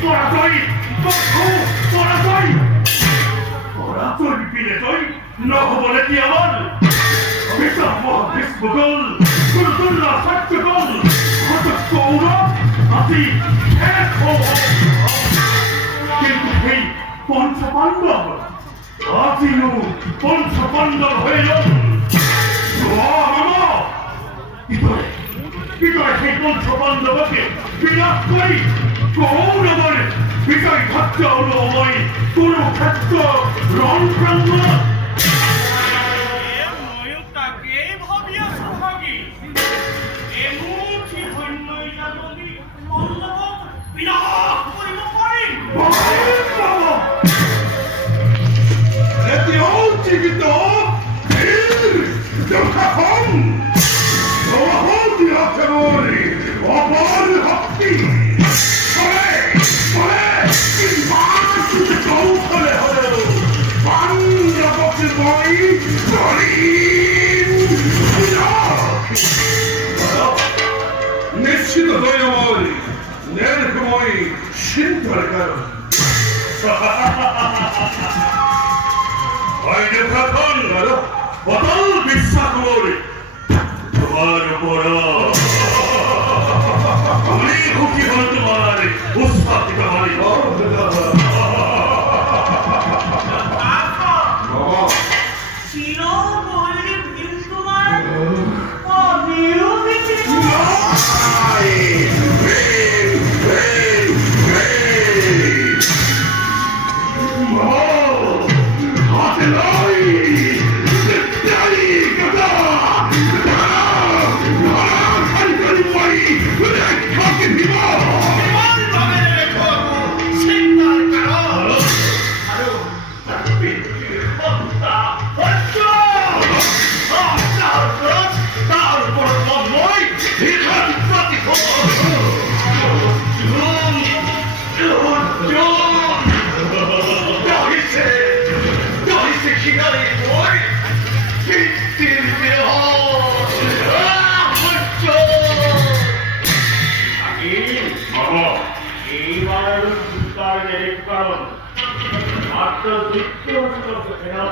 তোরা তুই তোরা তুই তোরা তুই পিলে তুই নহবলে কি আমার অভিশাপ মহাবিষ্ণুকুল গুরুতুল্লাহ সত্যকুল কত কৌরব আতি এক কিন্তু এই পঞ্চপাণ্ডব আতিও পঞ্চপাণ্ডব হয়ে যান কি করে সেই পঞ্চপাণ্ডবকে বিনাশ করি কৌরবের বিজয় থাকতে হলো আমায় কোনো ক্ষেত্র রণ প্রাঙ্গণ নিশ্চিত দয়াময় নির্ভময় চিন্তার কারণ বদল বিশ্বাস করে তোমার উপর আমি খুশি হল তোমার উৎসাহ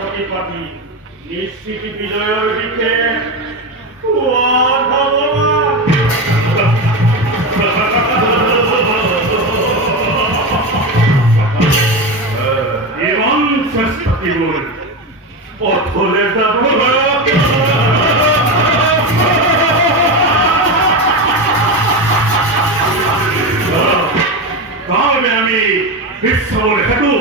দিতে পারি নিশ্চিত বিজয়ের দিকে এবং চেষ্টা কেবল অথলে তাহলে আমি বিশ্ব বলে থাকু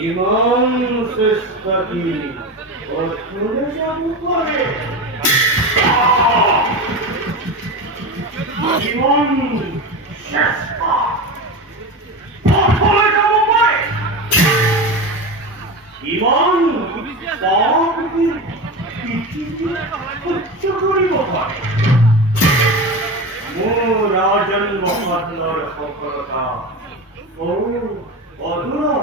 ইমান শ্রেষ্ঠী অর্থনে যাব করে জীবন শ্রেষ্ঠ অর্থনে যাব করে জীবন উচ্চ করিব পারে মোর আজন্ম পাতলার সফলতা ও অধুরা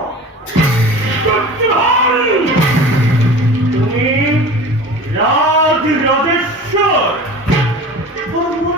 তুমি রাজেশ্বর তুমি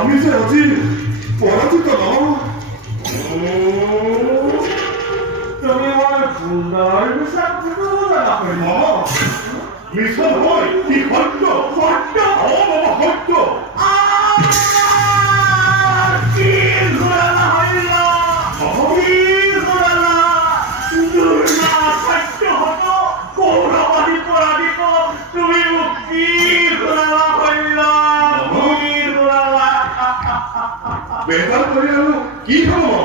আমি যে আজি পরাজিত না তুমি আমার সুন্দর বিষয় মিশন হয় কি হট্ট হট্ট ও বাবা হট্ট বেকার করে কি হলো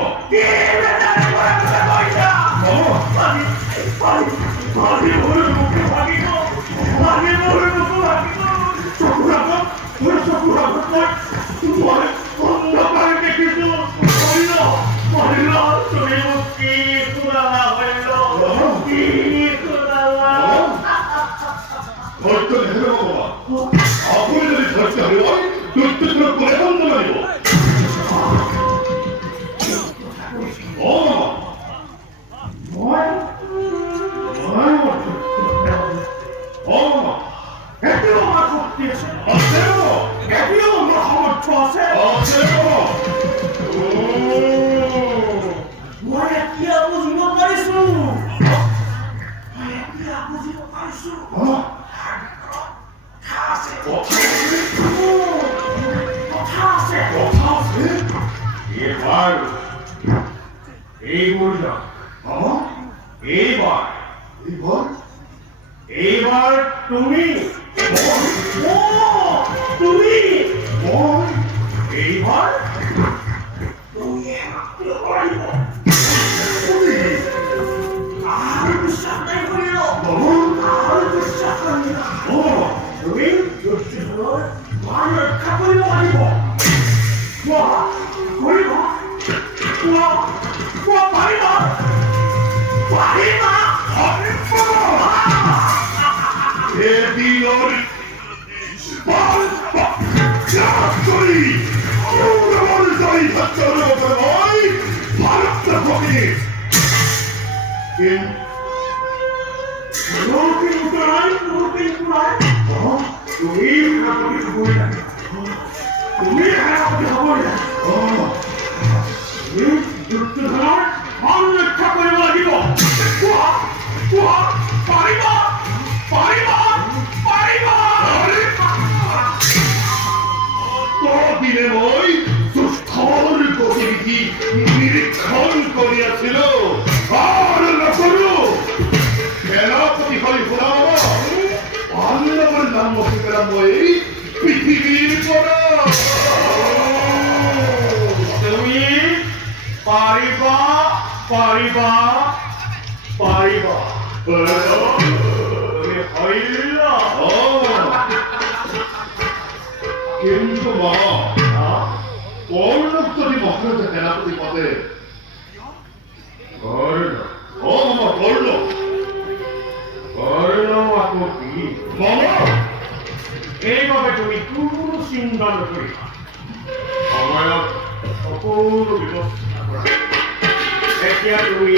এইবার তুমি এইবার নিরীক্ষণ করিয়াছিল আর সেনাপতি হরি পাণ্ডবের নাম বসে পেলাম এই পৃথিবীর করা তুমি পারিবা পারিবা পারিবা তুমি হইলা কিন্তু মা কর্ণক যদি মহারাজা সেনাপতি পদে ও মামা কর্ণ আপত্তি মামা এইভাবে তুমি দূর চিন্তন করিবা সময়ত সকলো ব্যৱস্থা কৰা এতিয়া তুমি